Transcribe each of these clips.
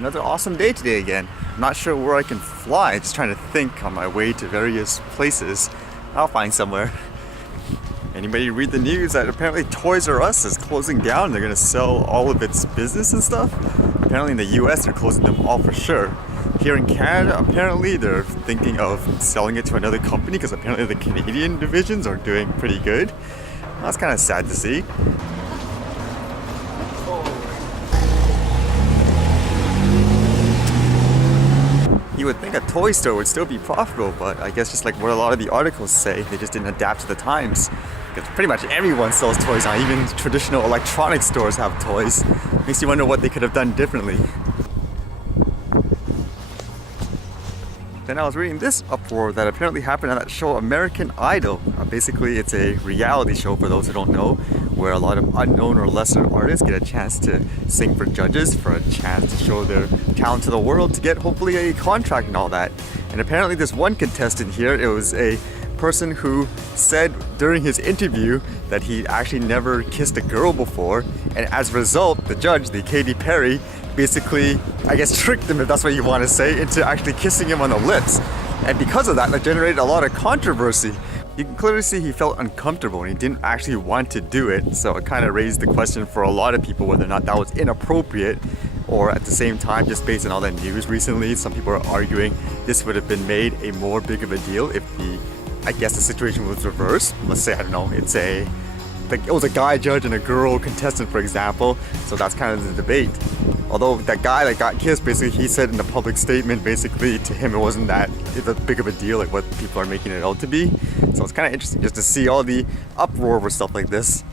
Another awesome day today again. I'm not sure where I can fly, just trying to think on my way to various places. I'll find somewhere. Anybody read the news that apparently Toys R Us is closing down? They're gonna sell all of its business and stuff. Apparently in the US they're closing them all for sure. Here in Canada, apparently they're thinking of selling it to another company because apparently the Canadian divisions are doing pretty good. That's kind of sad to see. You would think a toy store would still be profitable, but I guess just like what a lot of the articles say, they just didn't adapt to the times. Because pretty much everyone sells toys now, even traditional electronic stores have toys. Makes you wonder what they could have done differently. Then I was reading this uproar that apparently happened on that show American Idol. Basically, it's a reality show for those who don't know, where a lot of unknown or lesser artists get a chance to sing for judges, for a chance to show their talent to the world, to get hopefully a contract and all that. And apparently this one contestant here, it was a person who said during his interview that he actually never kissed a girl before, and as a result, the judge, the Katy Perry, basically, I guess, tricked him, if that's what you want to say, into actually kissing him on the lips. And because of that, that generated a lot of controversy. You can clearly see he felt uncomfortable and he didn't actually want to do it, so it kind of raised the question for a lot of people whether or not that was inappropriate, or at the same time, just based on all that news recently, some people are arguing this would have been made a more big of a deal if the situation was reversed. Let's say, I don't know, it was a guy judge and a girl contestant, for example, so that's kind of the debate. Although that guy that got kissed, basically he said in the public statement, basically to him it wasn't that big of a deal like what people are making it out to be. So it's kind of interesting just to see all the uproar over stuff like this.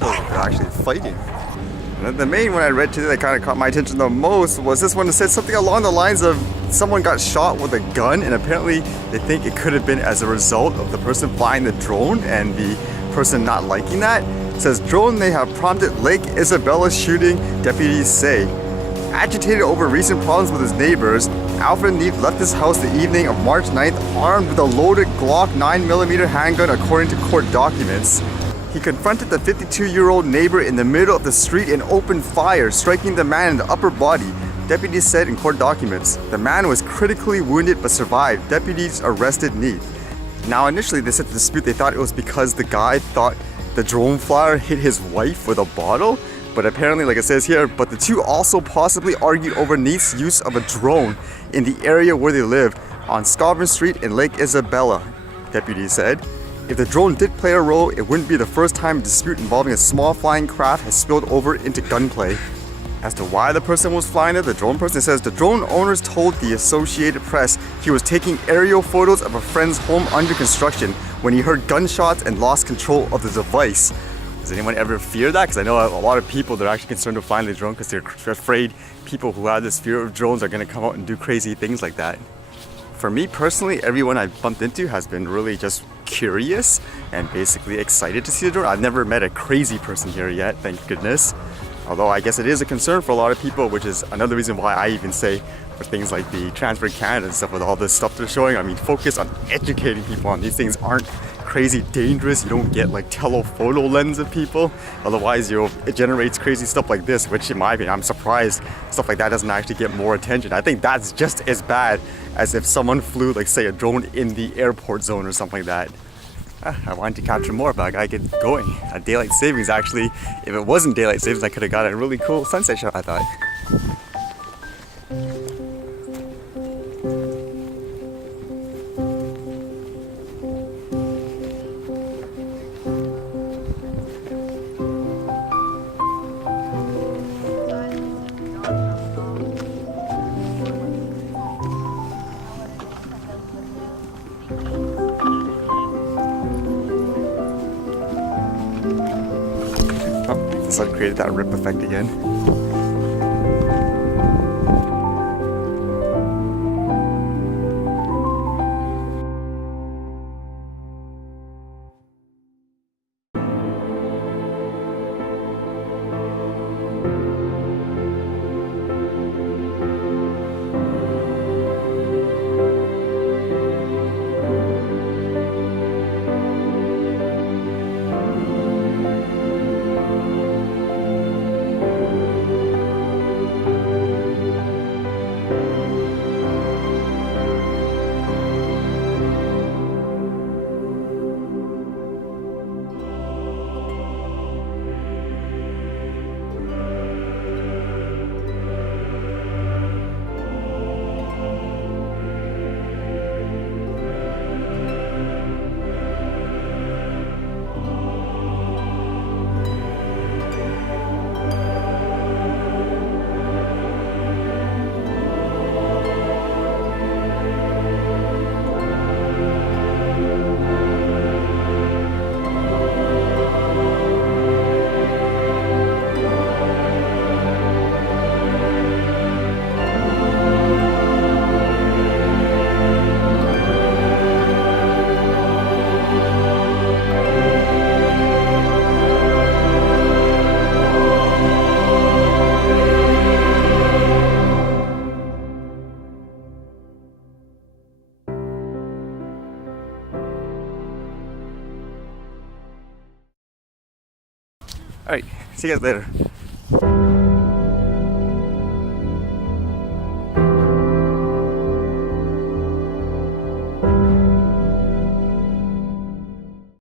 They're actually fighting. And the main one I read today that kind of caught my attention the most was this one that said something along the lines of someone got shot with a gun, and apparently they think it could have been as a result of the person flying the drone and the person not liking that. It says drone may have prompted Lake Isabella shooting, deputies say. Agitated over recent problems with his neighbors, Alfred Neef left his house the evening of March 9th armed with a loaded Glock 9mm handgun, according to court documents. He confronted the 52-year-old neighbor in the middle of the street and opened fire, striking the man in the upper body, deputies said in court documents. The man was critically wounded but survived. Deputies arrested Neef. Now initially they said the dispute, they thought it was because the guy thought the drone flyer hit his wife with a bottle. But apparently, like it says here, but the two also possibly argued over Neef's use of a drone in the area where they lived, on Scarborough Street in Lake Isabella, deputies said. If the drone did play a role, it wouldn't be the first time a dispute involving a small flying craft has spilled over into gunplay. As to why the person was flying it, the drone person says the drone owners told the Associated Press he was taking aerial photos of a friend's home under construction when he heard gunshots and lost control of the device. Does anyone ever fear that? Because I know a lot of people, they're actually concerned with flying the drone because they're afraid people who have this fear of drones are going to come out and do crazy things like that. For me personally, everyone I've bumped into has been really just curious and basically excited to see the drone. I've never met a crazy person here yet, thank goodness. Although I guess it is a concern for a lot of people, which is another reason why I even say for things like the Transfer Canada and stuff, with all this stuff they're showing, I mean, focus on educating people on these things aren't crazy dangerous. You don't get like telephoto lens of people, otherwise it generates crazy stuff like this, which in my opinion, I'm surprised stuff like that doesn't actually get more attention. I think that's just as bad as if someone flew, like, say, a drone in the airport zone or something like that. I wanted to capture more, but I gotta get going. Daylight savings, actually, if it wasn't daylight savings, I could have got a really cool sunset shot, I thought. So I created that rip effect again. Alright, see you guys later.